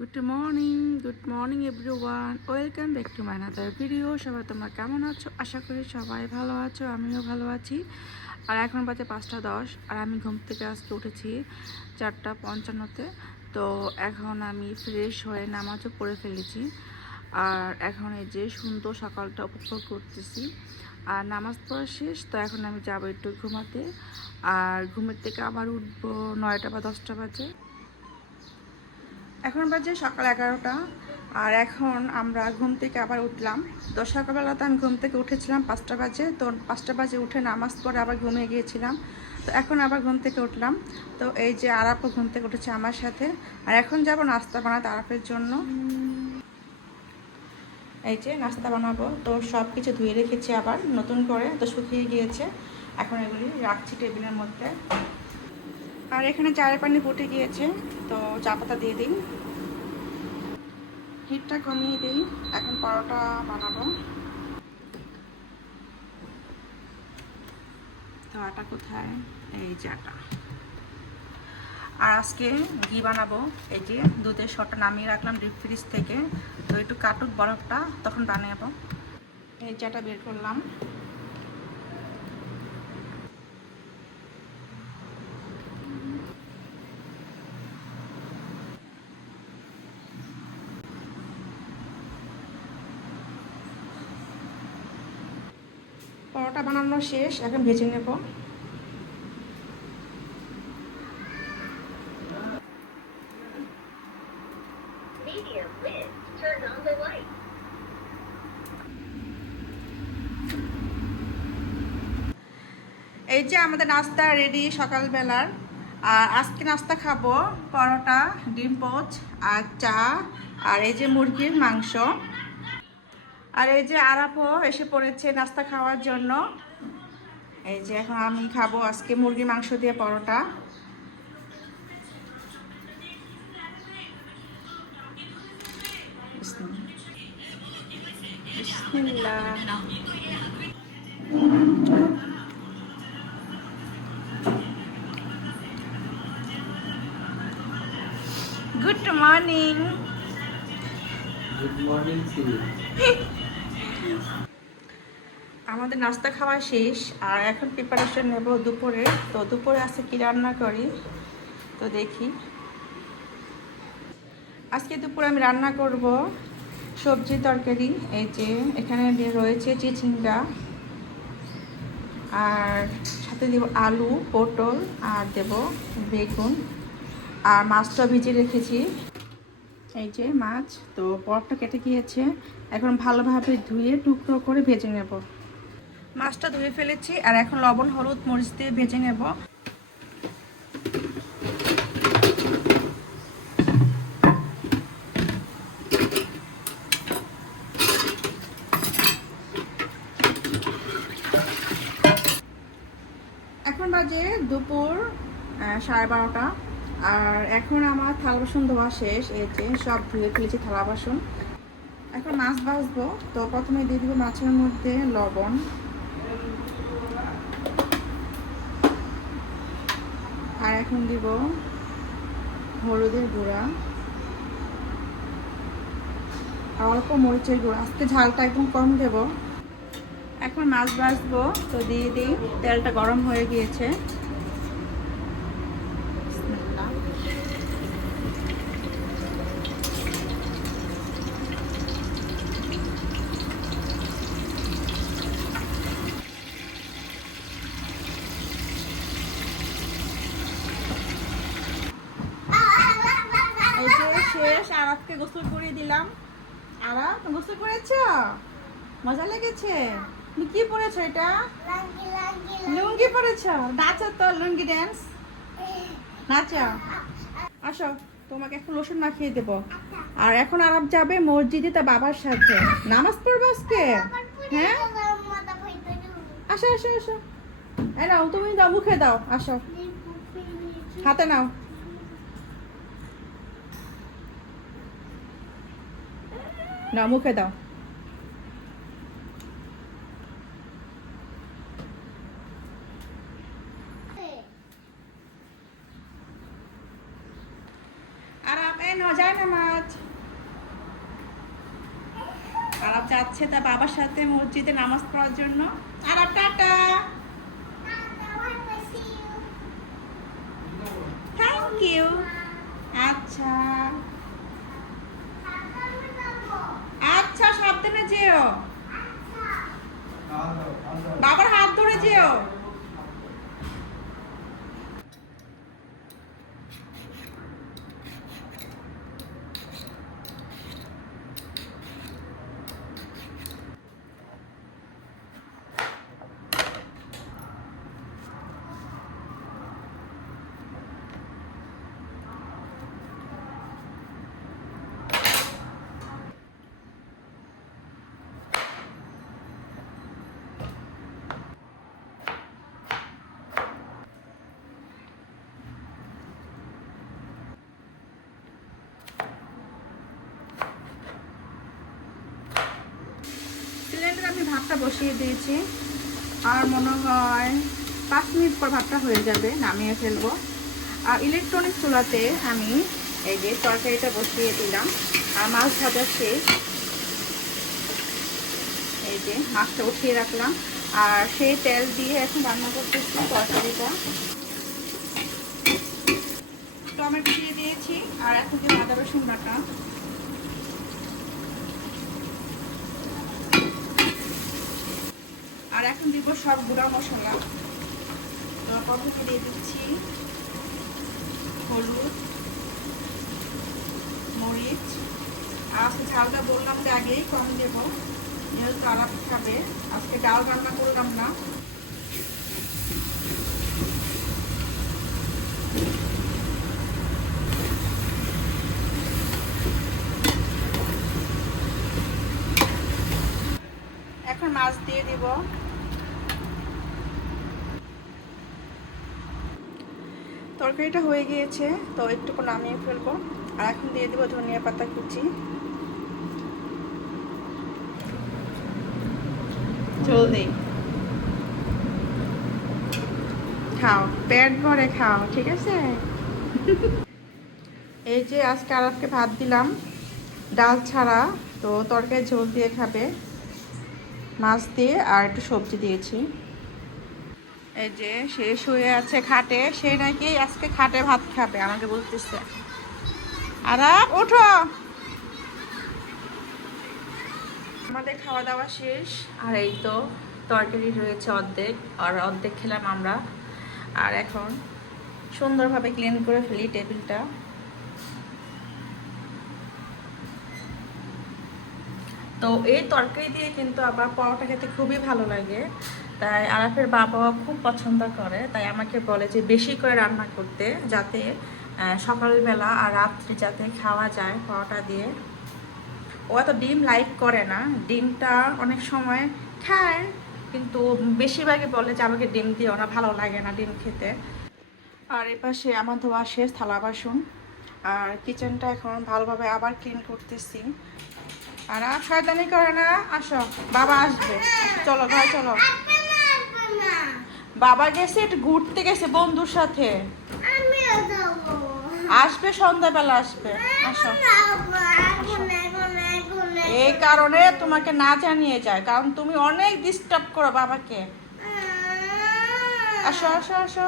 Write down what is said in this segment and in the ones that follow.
Good morning everyone, welcome back to my another video. সবাই তোমরা কেমন আছো? আশা করি সবাই ভালো আছো, আমিও ভালো আছি। আর এখন বাজে 5:10 আর আমি ঘুম থেকে আজকে উঠেছি 4:55-তে। তো এখন আমি ফ্রেশ হয়ে নামাজও পড়ে ফেলেছি। আর এখন এই যে সুন্দর সকালটা উপভোগ করতেছি। আর নামাজ পড়া শেষ, তো এখন আমি যাবো একটু ঘুমাতে। আর ঘুমের থেকে আবার উঠবো 9টা বা 10টা বাজে। এখন বাজে সকাল 11টা। আর এখন আমরা ঘুম থেকে আবার উঠলাম। তো সকালবেলাতে আমি ঘুম থেকে উঠেছিলাম 5টা বাজে। তো 5টা বাজে উঠে নামাজ পড়ে আবার ঘুমিয়ে গিয়েছিলাম। তো এখন আবার ঘুম থেকে উঠলাম। তো এই যে আরাপও ঘুম থেকে উঠেছে আমার সাথে। আর এখন যাব নাস্তা বানাতে আরাপের জন্য। এই যে নাস্তা বানাবো, তো সব কিছু ধুয়ে রেখেছি আবার নতুন করে, তো শুকিয়ে গিয়েছে। এখন এগুলি রাখছি টেবিলের মধ্যে। আর এখানে চায়ের পানি ফুটে গিয়েছে, তো চা পাতা দিয়ে দিই। হিটটা কমিয়ে দিই। এখন পরোটা বানাবো। তো আটা কোথায়? এই যে আটা। আর আজকে ঘি বানাবো। এই যে দুধের শটটা নামিয়ে রাখলাম ডিপ ফ্রিজ থেকে, তো একটু কাটুক বরফটা, তখন বানাবো। এই যে আটা বের করলাম। পরোটা বানানো শেষ, এখন ভেজে নেব। এই যে আমাদের নাস্তা রেডি সকালবেলার। আর আজকে নাস্তা খাবো পরোটা, ডিম পোচ আর চা, আর এই যে মুরগির মাংস। আর এই যে আরাপও এসে পড়েছে নাস্তা খাওয়ার জন্য। এই যে এখন আমি খাবো আজকে মুরগির মাংস দিয়ে পরোটা। বিসমিল্লাহ। Good morning. Good morning to you. আমাদের নাস্তা খাওয়া শেষ, আর এখন প্রিপারেশন নেব দুপুরে। তো দুপুরে আজকে কি রান্না করি, তো দেখি। আজকে দুপুরে আমি রান্না করব সবজি তরকারি। এই যে এখানে রয়েছে চিচিঙ্গা, আর সাথে দেব আলু, পটল, আর দেব বেগুন, আর মাছটা ভিজিয়ে রেখেছি। এই যে মাছ, তো বরফটা কেটে গিয়েছে। এখন ভালোভাবে ধুয়ে টুকরো করে ভেজে নেব। মাছটা ধুয়ে ফেলেছি, আর এখন লবণ হলুদ মরিচ দিয়ে ভেজে নেব। এখন বাজে দুপুর 12:30। আর এখন আমার থালা বাসন ধোয়া শেষ। এই যে সব ধুয়ে ফেলেছি থালা বাসন। এখন মাছ ভাজবো। তো প্রথমে দিয়ে দিব মাছের মধ্যে লবণ, আর এখন দিব হলুদের গুঁড়া, আর অল্প মরিচের গুঁড়া। আজকে ঝালটা একদম কম দেব। এখন মাছ ভাজবো, তো দিয়ে দিই। তেলটা গরম হয়ে গিয়েছে। এই যে শেষ, আরাফকে গোসল করে দিলাম। আরাফ গোসল করেছ? মজা লেগেছে? তুমি কি পরেছো? এটা লুঙ্গি পরেছো? নাচো তো, লুঙ্গি ড্যান্স নাচো। আসো, তোমাকে এখন লোশন মাখিয়ে দেবো। আর এখন আরাফ যাবে মসজিদে তার বাবার সাথে নামাজ পড়বে আজকে। হ্যাঁ, আসো আসো আসো। এই নাও, তুমি দাও, মুখে দাও। আসো, হাতে নাও। না, মুখে দাও। নাও, যায় না মাছ। আরব যাচ্ছে তার বাবার সাথে মসজিদে নামাজ পড়ার জন্য। আরব টাটা। Thank you. আচ্ছা আচ্ছা, সাবধানে যেও, বাবার হাত ধরে যেও। সিলিন্ডারে আমি ভাতটা বসিয়ে দিয়েছি, আর মনে হয় 5 মিনিট পর ভাতটা হয়ে যাবে, নামিয়ে ফেলবো। আর ইলেকট্রনিক চুলাতে আমি এই যে তরকারিটা বসিয়ে দিলাম, আর মাছ ভাজা শেষ। এই যে মাছটা উঠিয়ে রাখলাম, আর সেই তেল দিয়ে এখন রান্না করতেছি তরকারিটা। টমেটো দিয়ে দিয়েছি, আর এখন যে আদা রসুন বাটা, আর এখন দিব সব গুঁড়া মশলা। তো প্রথমে দিয়ে দিচ্ছি হলুদ, মরিচ। আর আজকে ঝালটা বললাম যে আগেই কম দেব, যেহেতু আলাদা খাবে। আজকে ডাল রান্না করলাম না। এখন মাছ দিয়ে দিব। তরকারিটা হয়ে গিয়েছে, তো একটু নামিয়ে ফেলবো। আর এখন দিয়ে দিব ধনিয়া পাতা কুচি। জলদি খাও, পেট ভরে খাও, ঠিক আছে? এই যে আজকে আরবকে ভাত দিলাম ডাল ছাড়া, তো তরকারি ঝোল দিয়ে খাবে, মাছ দিয়ে আর একটু সবজি দিয়েছি। এই যে সে শুয়ে আছে খাটে, সে নাকি আজকে খাটে ভাত খাবে আমাকে বলতেছে। আরব ওঠো। আমাদের খাওয়া দাওয়া শেষ, আর এই তো তরকারি রয়েছে অর্ধেক, আর অর্ধেক খেলাম আমরা। আর এখন সুন্দরভাবে ক্লিন করে ফেলি টেবিলটা। তো এই তরকারি দিয়ে কিন্তু আবার পরোটা খেতে খুবই ভালো লাগে, তাই আরাফের বাবাও খুব পছন্দ করে। তাই আমাকে বলে যে বেশি করে রান্না করতে, যাতে সকালবেলা আর রাত্রে যাতে খাওয়া যায় পরোটা দিয়ে। ও এত ডিম লাইক করে না, ডিমটা অনেক সময় খায়, কিন্তু বেশিরভাগই বলে যে আমাকে ডিম দিয়ে ওরা ভালো লাগে না ডিম খেতে। আর এপাশে আমার ধোয়া শেষ থালা বাসন, আর কিচেনটা এখন ভালোভাবে আবার ক্লিন করতেছি। আর শয়তানি করে না, আসো বাবা আসবে, চলো ঘরে চলো। বাবা গেছে একটু ঘুরতে গেছে বন্ধুর সাথে, আসবে সন্ধ্যাবেলা আসবে। আসো, এই কারণে তোমাকে না জানিয়ে যায়, কারণ তুমি অনেক ডিস্টার্ব করো বাবাকে। আসো আসো আসো,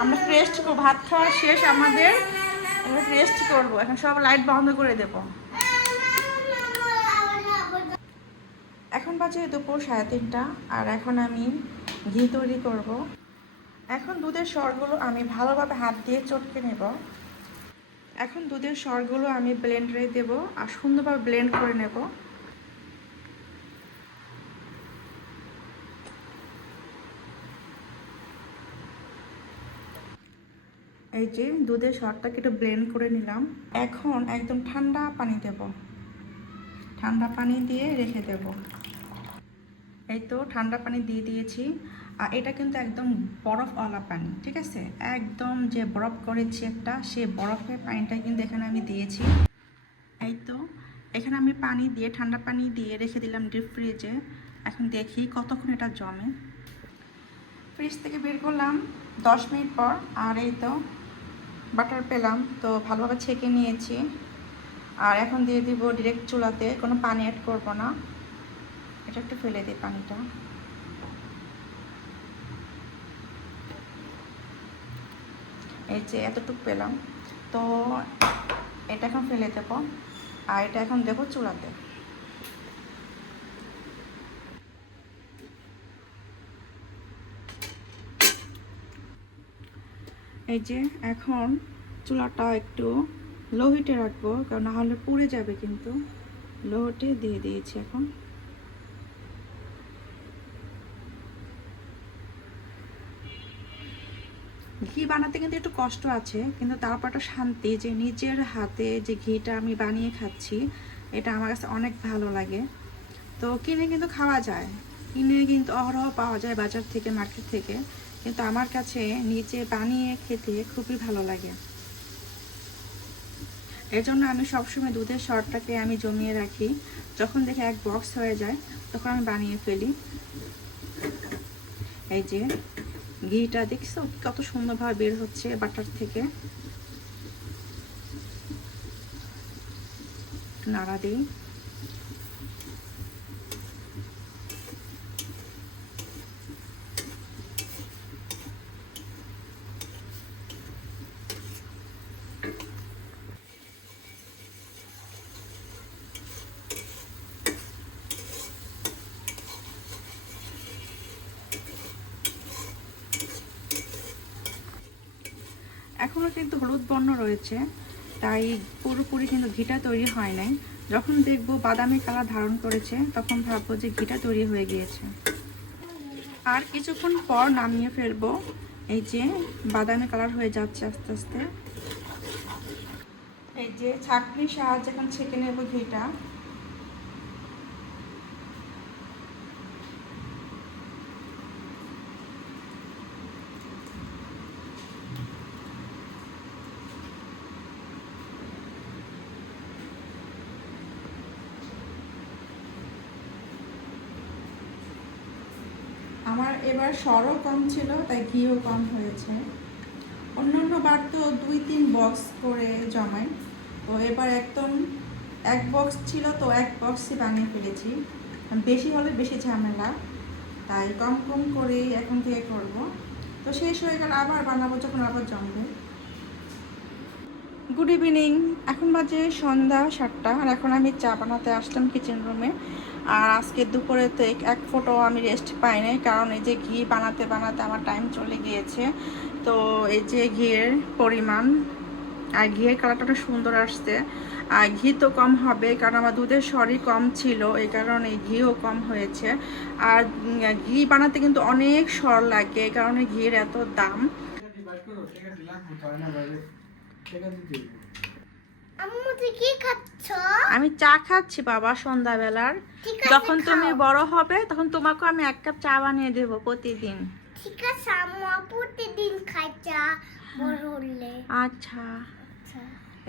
আমরা রেস্ট করবো, ভাত খাওয়া শেষ আমাদের, আমরা রেস্ট করবো। এখন সব লাইট বন্ধ করে দেবো। এখন বাজে দুপুর 3:30, আর এখন আমি ঘি তৈরি করব। এখন দুধের সরগুলো আমি ভালোভাবে হাত দিয়ে চটকে নেব। এখন দুধের সরগুলো আমি ব্লেন্ডারে দেব, আর সুন্দরভাবে ব্লেন্ড করে নেব। এই যে দুধের সরটাকে একটু ব্লেন্ড করে নিলাম। এখন একদম ঠান্ডা পানি দেব, ঠান্ডা পানি দিয়ে রেখে দেব। এই তো ঠান্ডা পানি দিয়ে দিয়েছি, আর এটা কিন্তু একদম বরফওয়ালা পানি, ঠিক আছে? একদম যে বরফ করেছি একটা, সে বরফের পানিটা কিন্তু এখানে আমি দিয়েছি। এই তো এখানে আমি পানি দিয়ে, ঠান্ডা পানি দিয়ে রেখে দিলাম ডিপ ফ্রিজে। এখন দেখি কতক্ষণ এটা জমে। ফ্রিজ থেকে বের করলাম 10 মিনিট পর, আর এই তো বাটার পেলাম, তো ভালোভাবে ছেঁকে নিয়েছি। আর এখন দিয়ে দিব ডিরেক্ট চুলাতে, কোনো পানি অ্যাড করব না। এটা একটু ফেলে দিই পানিটা। এই যে এতটুকু পেলাম, তো এটা এখন ফেলে দেব। আর এটা এখন দেব চুলাতে। এই যে এখন চুলাটা একটু লো হিটে রাখবো, কারণ না হলে পুড়ে যাবে। কিন্তু লো হিটে দিয়ে দিয়েছি এখন। ঘি বানাতে কিন্তু একটু কষ্ট আছে, কিন্তু তারপর একটা শান্তি যে নিজের হাতে যে ঘিটা আমি বানিয়ে খাচ্ছি, এটা আমার কাছে অনেক ভালো লাগে। তো কিনে কিন্তু খাওয়া যায়, কিনে কিন্তু অহরহ পাওয়া যায় বাজার থেকে, মার্কেট থেকে, কিন্তু আমার কাছে নিজে বানিয়ে খেতে খুবই ভালো লাগে। এর জন্য আমি সবসময় দুধের সরটাকে আমি জমিয়ে রাখি। যখন দেখি এক বক্স হয়ে যায় তখন আমি বানিয়ে ফেলি। এই যে ঘিটা দেখছো কত সুন্দরভাবে বের হচ্ছে বাটার থেকে। নাড়া দিই। এখনও কিন্তু হলুদ বর্ণ রয়েছে, তাই পুরোপুরি কিন্তু ঘিটা তৈরি হয় নাই। যখন দেখবো বাদামি কালার ধারণ করেছে তখন ভাববো যে ঘিটা তৈরি হয়ে গিয়েছে। আর কিছুক্ষণ পর নামিয়ে ফেলবো। এই যে বাদামি কালার হয়ে যাচ্ছে আস্তে আস্তে। এই যে ছাঁকনির সাহায্যে এখন ছেঁকে নেব ঘিটা। আমার এবার সরও কম ছিল, তাই ঘিও কম হয়েছে। অন্যান্য বার তো 2-3 বক্স করে জমাই, তো এবার একদম এক বক্স ছিল, তো এক বক্সই বানিয়ে ফেলেছি। বেশি হলে বেশি ঝামেলা, তাই কম কম করে এখন থেকে করব। তো শেষ হয়ে গেল, আবার বানাবো যখন আবার জমবে। গুড ইভিনিং, এখন বাজে সন্ধ্যা 7টা, আর এখন আমি চা বানাতে আসলাম কিচেন রুমে। আর আজকে দুপুরে তো এক ফোঁটো আমি রেস্ট পাই নাই, কারণ এই যে ঘি বানাতে বানাতে আমার টাইম চলে গিয়েছে। তো এই যে ঘিয়ের পরিমাণ আর ঘিয়ের কালারটা সুন্দর আসছে। আর ঘি তো কম হবে, কারণ আমার দুধের সরই কম ছিল, এই কারণে ঘিও কম হয়েছে। আর ঘি বানাতে কিন্তু অনেক সর লাগে, এই কারণে ঘিয়ের এত দাম। আমি চা খাচ্ছি বাবা সন্ধ্যাবেলার। যখন তুমি বড় হবে তখন তোমাকে আমি 1 কাপ চা বানিয়ে দেব প্রতিদিন। ঠিক আছে, আম্মু প্রতিদিন খাই চা বড় হলে। আচ্ছা,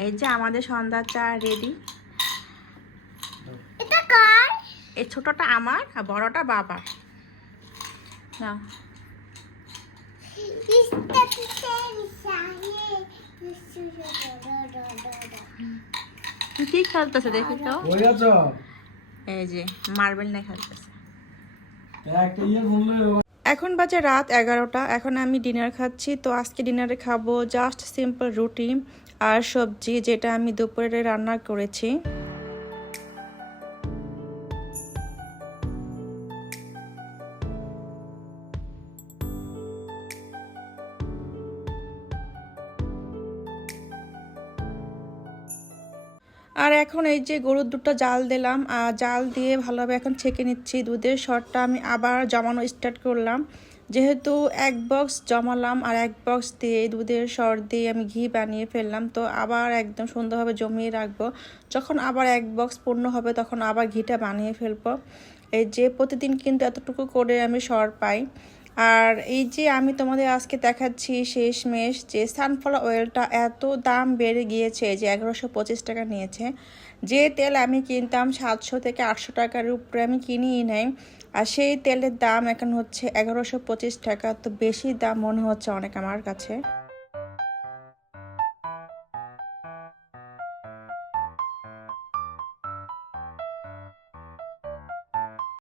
এই যে আমাদের সন্ধ্যার চা রেডি। এটা কার? এই ছোটটা আমার আর বড়টা বাবার। নাও। কি খেলতেছে দেখি তো? এই যে মার্বেল নিয়ে খেলতেছে। এখন বাজে রাত 11টা, এখন আমি ডিনার খাচ্ছি। তো আজকে ডিনারে খাবো জাস্ট সিম্পল রুটি আর সবজি, যেটা আমি দুপুরে রান্না করেছি। আর এখন এই যে গরুর দুধটা জাল দিলাম, আর জাল দিয়ে ভালোভাবে এখন ছেঁকে নিচ্ছি। দুধের সরটা আমি আবার জমানো স্টার্ট করলাম, যেহেতু 1 বক্স জমালাম আর 1 বক্স দিয়ে দুধের সর দিয়ে আমি ঘি বানিয়ে ফেললাম। তো আবার একদম সুন্দরভাবে জমিয়ে রাখবো, যখন আবার 1 বক্স পূর্ণ হবে তখন আবার ঘিটা বানিয়ে ফেলবো। এই যে প্রতিদিন কিন্তু এতটুকু করে আমি সর পাই। আর এই যে আমি তোমাদের আজকে দেখাচ্ছি শেষমেশ যে সানফ্লাওয়ার অয়েলটা এত দাম বেড়ে গিয়েছে, যে 1125 টাকা নিয়েছে। যে তেল আমি কিনতাম 700 থেকে 800 টাকার উপরে আমি কিনিই নাই, আর সেই তেলের দাম এখন হচ্ছে 1125 টাকা। তো বেশি দাম মনে হচ্ছে অনেক আমার কাছে।